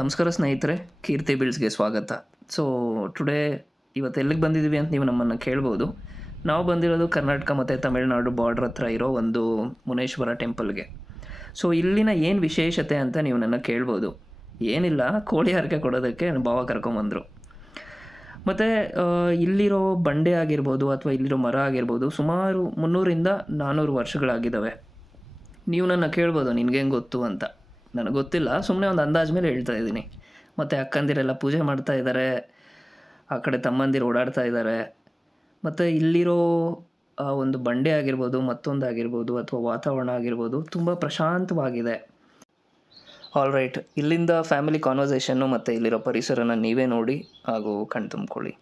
ನಮಸ್ಕಾರ ಸ್ನೇಹಿತರೆ, ಕೀರ್ತಿ ಬಿಲ್ಸ್ಗೆ ಸ್ವಾಗತ. ಸೊ ಇವತ್ತು ಎಲ್ಲಿಗೆ ಬಂದಿದ್ದೀವಿ ಅಂತ ನೀವು ನಮ್ಮನ್ನು ಕೇಳ್ಬೋದು. ನಾವು ಬಂದಿರೋದು ಕರ್ನಾಟಕ ಮತ್ತು ತಮಿಳುನಾಡು ಬಾರ್ಡ್ರ್ ಹತ್ರ ಇರೋ ಒಂದು ಮುನೇಶ್ವರ ಟೆಂಪಲ್ಗೆ. ಸೊ ಇಲ್ಲಿನ ಏನು ವಿಶೇಷತೆ ಅಂತ ನೀವು ನನ್ನ ಕೇಳ್ಬೋದು. ಏನಿಲ್ಲ, ಕೋಳಿ ಹರಕೆ ಕೊಡೋದಕ್ಕೆ ಭಾವ ಕರ್ಕೊಂಬಂದರು. ಮತ್ತು ಇಲ್ಲಿರೋ ಬಂಡೆ ಆಗಿರ್ಬೋದು ಅಥವಾ ಇಲ್ಲಿರೋ ಮರ ಆಗಿರ್ಬೋದು ಸುಮಾರು 300ರಿಂದ 400 ವರ್ಷಗಳಾಗಿದ್ದಾವೆ. ನೀವು ನನ್ನ ಕೇಳ್ಬೋದು ನಿನಗೇನು ಗೊತ್ತು ಅಂತ. ನನಗೆ ಗೊತ್ತಿಲ್ಲ, ಸುಮ್ಮನೆ ಒಂದು ಅಂದಾಜು ಮೇಲೆ ಹೇಳ್ತಾ ಇದ್ದೀನಿ. ಮತ್ತು ಅಕ್ಕಂದಿರೆಲ್ಲ ಪೂಜೆ ಮಾಡ್ತಾ ಇದ್ದಾರೆ, ಆ ಕಡೆ ತಮ್ಮಂದಿರು ಓಡಾಡ್ತಾ ಇದ್ದಾರೆ. ಮತ್ತು ಇಲ್ಲಿರೋ ಒಂದು ಬಂಡೆ ಆಗಿರ್ಬೋದು, ಮತ್ತೊಂದು ಆಗಿರ್ಬೋದು ಅಥವಾ ವಾತಾವರಣ ಆಗಿರ್ಬೋದು ತುಂಬ ಪ್ರಶಾಂತವಾಗಿದೆ. ಆಲ್ ರೈಟ್, ಇಲ್ಲಿಂದ ಫ್ಯಾಮಿಲಿ ಕಾನ್ವರ್ಸೇಷನ್ನು ಮತ್ತು ಇಲ್ಲಿರೋ ಪರಿಸರನ ನೀವೇ ನೋಡಿ ಹಾಗೂ ಕಣ್ತುಂಬ್ಕೊಳ್ಳಿ.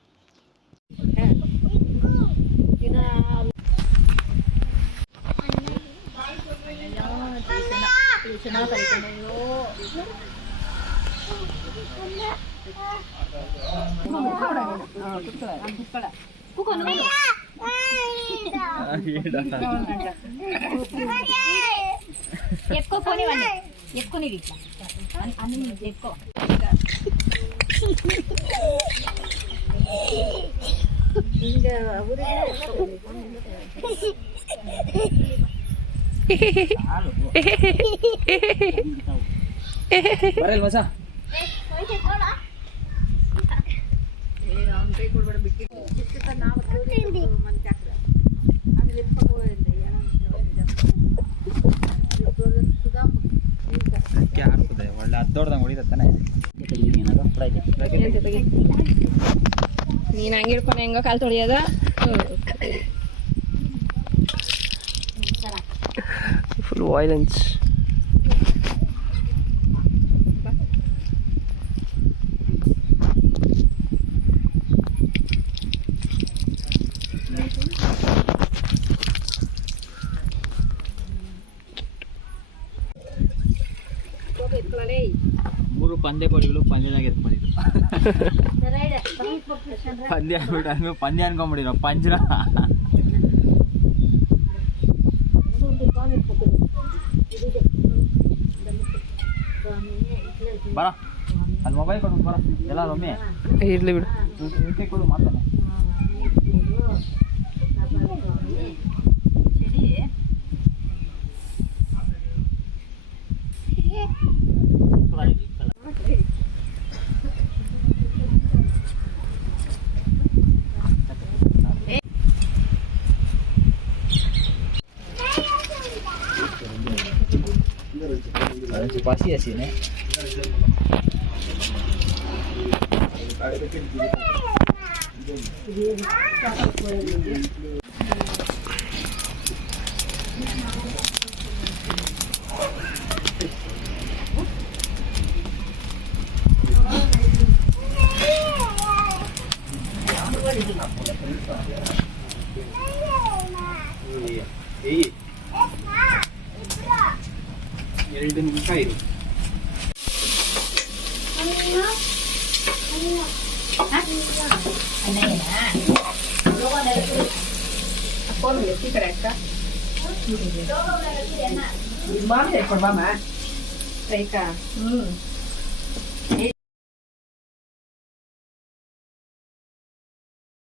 ಬರಲ್ ಮಸ ಒಳ್ಳೆ ಹದ್ದೋಡ್ದಂಗೆ ಹೊಡಿತಾನೆ. ನೀನು ಹಂಗೆ ಹಿಡ್ಕೊಂಡು ಹೆಂಗೋ ಕಾಲು ತೊಳಿಯೋದ. Full violence. ಮೂರು ಪಂದ್ಯ ಕೋಳಿಗಳು ಪಂದ್ಯದಾಗ ಎತ್ಕೊಂಡಿದ್ರು. ಪಂದ್ಯ ಆಗ್ಬಿಟ್ಟು ಹಂಗೆ ಪಂದ್ಯ ಅನ್ಕೊಂಬಿಡಿರೋ ಪಂಜರ. ಬರ ಅಲ್ಲಿ ಮೊಬೈಲ್ ಕೊಡು, ಬರ ಎಲ್ಲ ಒಮ್ಮೆ ಇರಲಿ ಬಿಡು. ಕೊಡು ಮಾತಾಡ. Pasti ya sini. ಎರಡು ನಿಮಿಷ ಇರು.